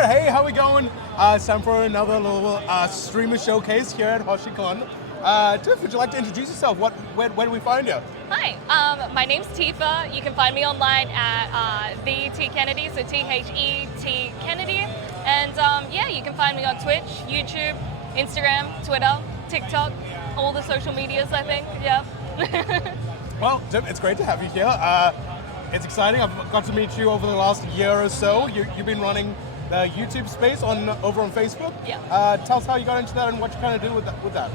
right, hey, how we going? It's time for another little streamer showcase here at HoshiCon. Tiff, would you like to introduce yourself? Where do we find you? Hi, my name's Tifa. You can find me online at TheTKennedy, so TheTKennedy. And yeah, you can find me on Twitch, YouTube, Instagram, Twitter, TikTok, all the social medias, I think, yeah. Well, Tiff, it's great to have you here. It's exciting. I've got to meet you over the last year or so. You've been running the YouTube space over on Facebook. Yeah. Tell us how you got into that and what you kind of do with that.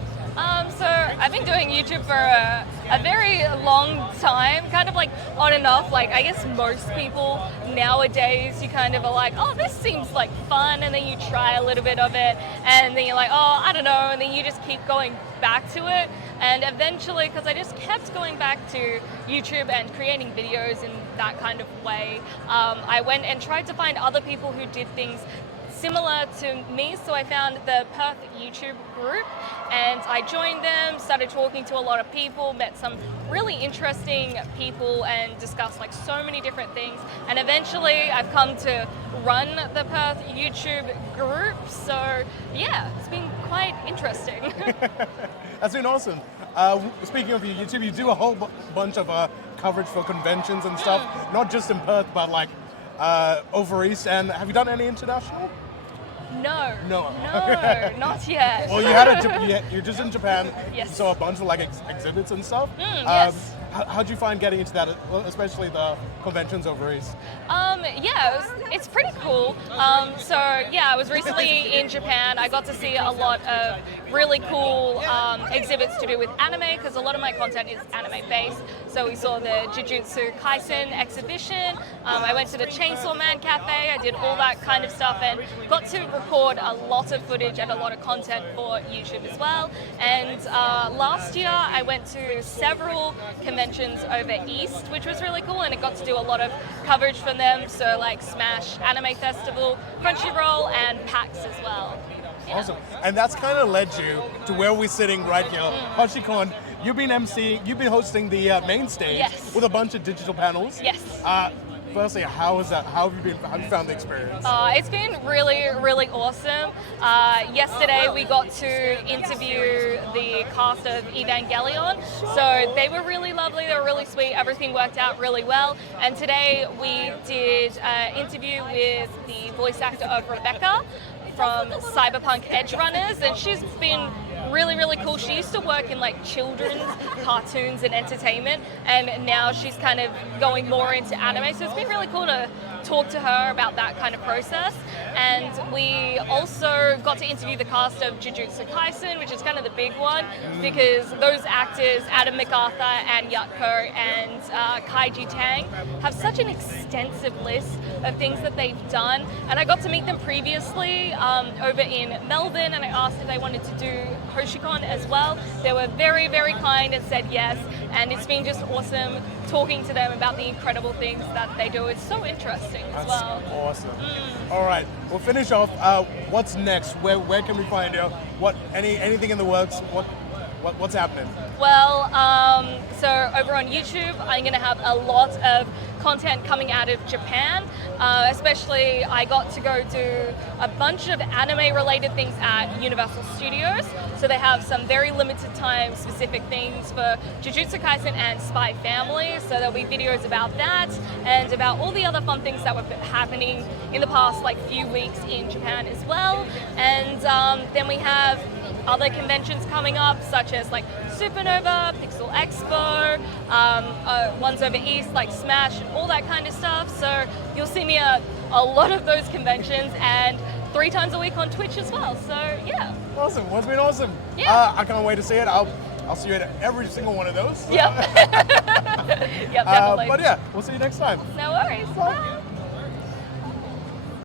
So I've been doing YouTube for a very long time, kind of like on and off. Like I guess most people nowadays, you kind of are like, oh, this seems like fun, and then you try a little bit of it, and then you're like, oh, I don't know, and then you just keep going back to it. And eventually, because I just kept going back to YouTube and creating videos in that kind of way, I went and tried to find other people who did things similar to me, so I found the Perth YouTube group and I joined them, started talking to a lot of people, met some really interesting people and discussed like so many different things, and eventually I've come to run the Perth YouTube group, so yeah, it's been quite interesting. That's been awesome. Speaking of your YouTube, you do a whole bunch of coverage for conventions and stuff, not just in Perth, but like over East, and have you done any international? No, Okay. not yet. Well, you're just in Japan, Yes. so a bunch of like exhibits and stuff. Yes. How'd you find getting into that, especially the conventions over East? Yeah, it's pretty cool. So yeah, I was recently in Japan. I got to see a lot of really cool exhibits to do with anime, because a lot of my content is anime based. So we saw the Jujutsu Kaisen exhibition. I went to the Chainsaw Man Cafe. I did all that kind of stuff and got to record a lot of footage and a lot of content for YouTube as well. And last year I went to several conventions over East, which was really cool, and it got to do a lot of coverage from them. So like Smash, Anime Festival, Crunchyroll, and PAX as well. Yeah. Awesome. And that's kind of led you to where we're sitting right here. HoshiCon, you've been hosting the main stage. Yes. With a bunch of digital panels. Yes. Firstly, how is that? How have you found the experience? It's been really, really awesome. Yesterday we got to interview the cast of Evangelion, so they were really lovely, they were really sweet, everything worked out really well. And today we did an interview with the voice actor of Rebecca from Cyberpunk Edge Runners, and she's been really, really cool. She used to work in like children's cartoons and entertainment, and now she's kind of going more into anime, so it's been really cool to talk to her about that kind of process. And we also got to interview the cast of Jujutsu Kaisen, which is kind of the big one, because those actors, Adam MacArthur and Yutko and Kaiji Tang, have such an extensive list of things that they've done. And I got to meet them previously over in Melbourne, and I asked if they wanted to do HoshiCon as well. They were very, very kind and said yes, and it's been just awesome talking to them about the incredible things that they do. It's so interesting as well. That's awesome. All right, we'll finish off. What's next? Where can we find you? Anything in the works? What's happening? Well, so over on YouTube, I'm going to have a lot of content coming out of Japan. Especially, I got to go do a bunch of anime-related things at Universal Studios. So they have some very limited time specific things for Jujutsu Kaisen and Spy Family. So there'll be videos about that and about all the other fun things that were happening in the past few weeks in Japan as well. And then we have other conventions coming up, such as like Supernova, Pixel Expo, ones over East like Smash, and all that kind of stuff. So you'll see me at a lot of those conventions and 3 times a week on Twitch as well. So yeah. Awesome. Well, it's been awesome. Yeah. I can't wait to see it. I'll see you at every single one of those. Yep. Yep, definitely. But yeah, we'll see you next time. No worries. Bye.